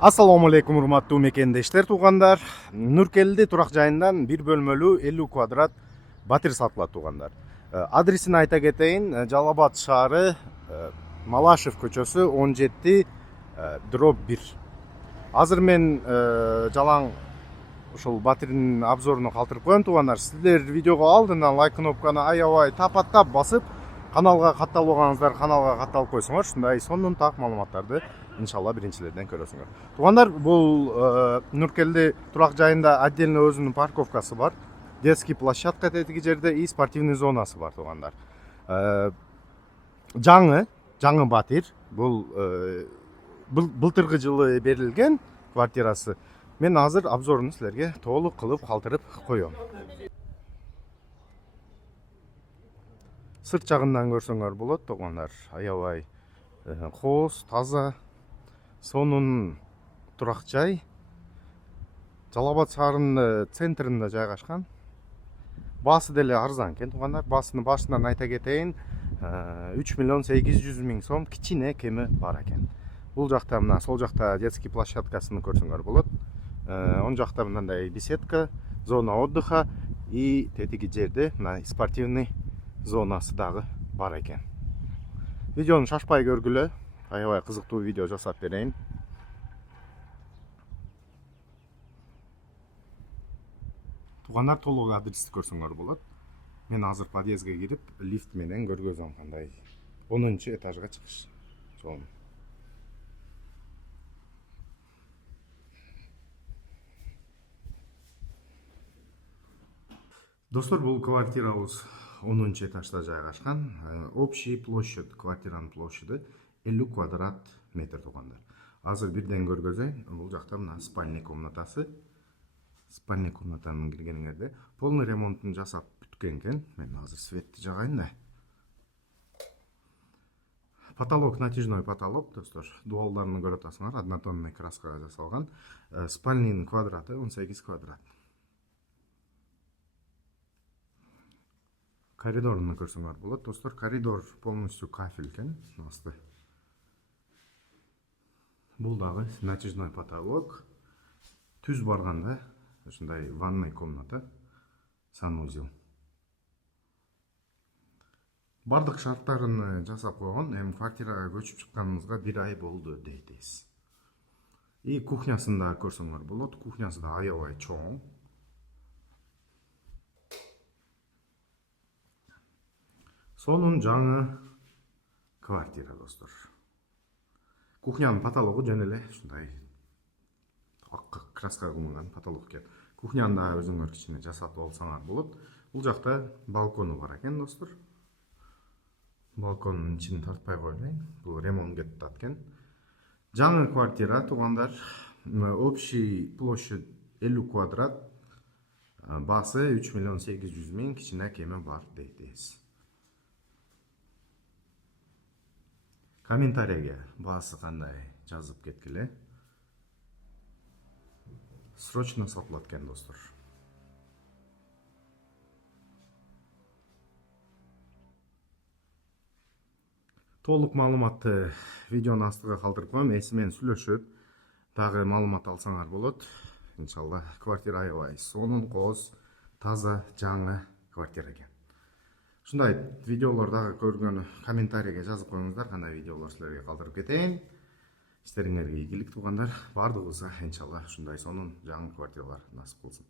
Ассаламу алейкум, урматтуу мекендештер, туугандар. Нуркелди турак жайынан 1 бөлмөлүү 50 квадрат батир сатылат, туугандар. Адресин айта кетейин. Жалал Абад шаары, Малашев көчөсү 17/1. Азыр мен жалаң ушул батирдин обзоруну калтырып коем, туугандар. Сиздер видеого алдынан лайк кнопканы аябай тапаттап басып, каналга катталбагансыздар каналга катталып койсоңор, ушундай сонун так маалыматтарды иншалла биринчилерден көрөсүңөр. Туугандар, бул Нуркелди турак жайында отдельно өзүнүн парковкасы бар. Детский площадка тетиги жерде и спортивный зонасы бар, туугандар. Жаңы батир. Бул былтыркы жылы берилген квартирасы. Мен азыр обзоруну силерге толук кылып калтырып коем. Сырт жагынан көрсөңөр болот, туугандар. Аябай кооз, таза, сонун турак жай. Жалал Абад шаарынын центринде жайгашкан. Баасы деле арзан экен, туугандар. Баасынын башынан айта кетейин, 3.800.000 сом кичине кеми бар экен. Бул жакта мына сол жакта детский площадкасын көрсөңөр болот. Он жакта мындай беседка, зона отдыха и тетиги жерде мына спортивный зонасы дагы бар экен. Видеону шашпай көргүлө. Аябай кызыктуу видео жасап берейин. Туугандар, толук адрести көрсөңөр болот. Мен азыр подъездге кирип, лифт менен көргөзөм кандай 10-этажга чыгыш жолун. Достор, бул квартирабыз 10-этажда жайгашкан. Общий площадь, квартиранын площади 50 квадрат метр, туугандар. Азыр бирден көргөзөйүн. Бул жакта мына спальный комнатасы. Спальный комнатанын киргениңерде полный ремонтун жасап бүткөн экен. Мен азыр светти жагайын да. Потолок натяжной потолок, достор. Дуалдарын көрүп атасыңар, однотонный краскага жасалган. Спальнynын квадраты 18 квадрат. Коридорун көрсөңөр болот, достор. Коридор полностью кафель экен, асты. Бул дагы натяжной потолок. Түз барганда ушундай ванный комната, санузел. Бардык шарттарын жасап койгон. Эми квартирага көчүп чыкканыбызга 1 ай болду дейбиз. И кухнясында көрсөңөр болот. Кухнясы да аябай чоң. Сонун жаңы квартира, достор. Кухнянын потологу жөн эле ушундай ак краска кылынган потолок экен. Кухняны да өзүңөр кичине жасатып алсаңар болот. Бул жакта балкону бар экен, достор. Балконун ичин тартпай коелойн. Бул ремонт кетип аткан. Жаңы квартира, туугандар. Общий площадь 50 квадрат. Баасы 3.800.000, кичине кеми бар дейбиз. Комментарийге баасы кандай жазып кеткиле. Срочно сатылат экен, достор. Толук маалыматты видеонун астыга калтырып коем. Эсимен сүйлөшүп, дагы маалымат алсаңар болот. Иншалла, квартира аябай сонун, кооз, таза, жаңы квартира экен. Ушундай видеолор дагы көргөнү комментарийге жазып коюңуздар, кандай видеолор силерге калтырып кетейин. Иштериңерге ийгилик, туугандар. Бардыгыбызга иншалла ушундай сонун жаңы квартиралар насип кылсын.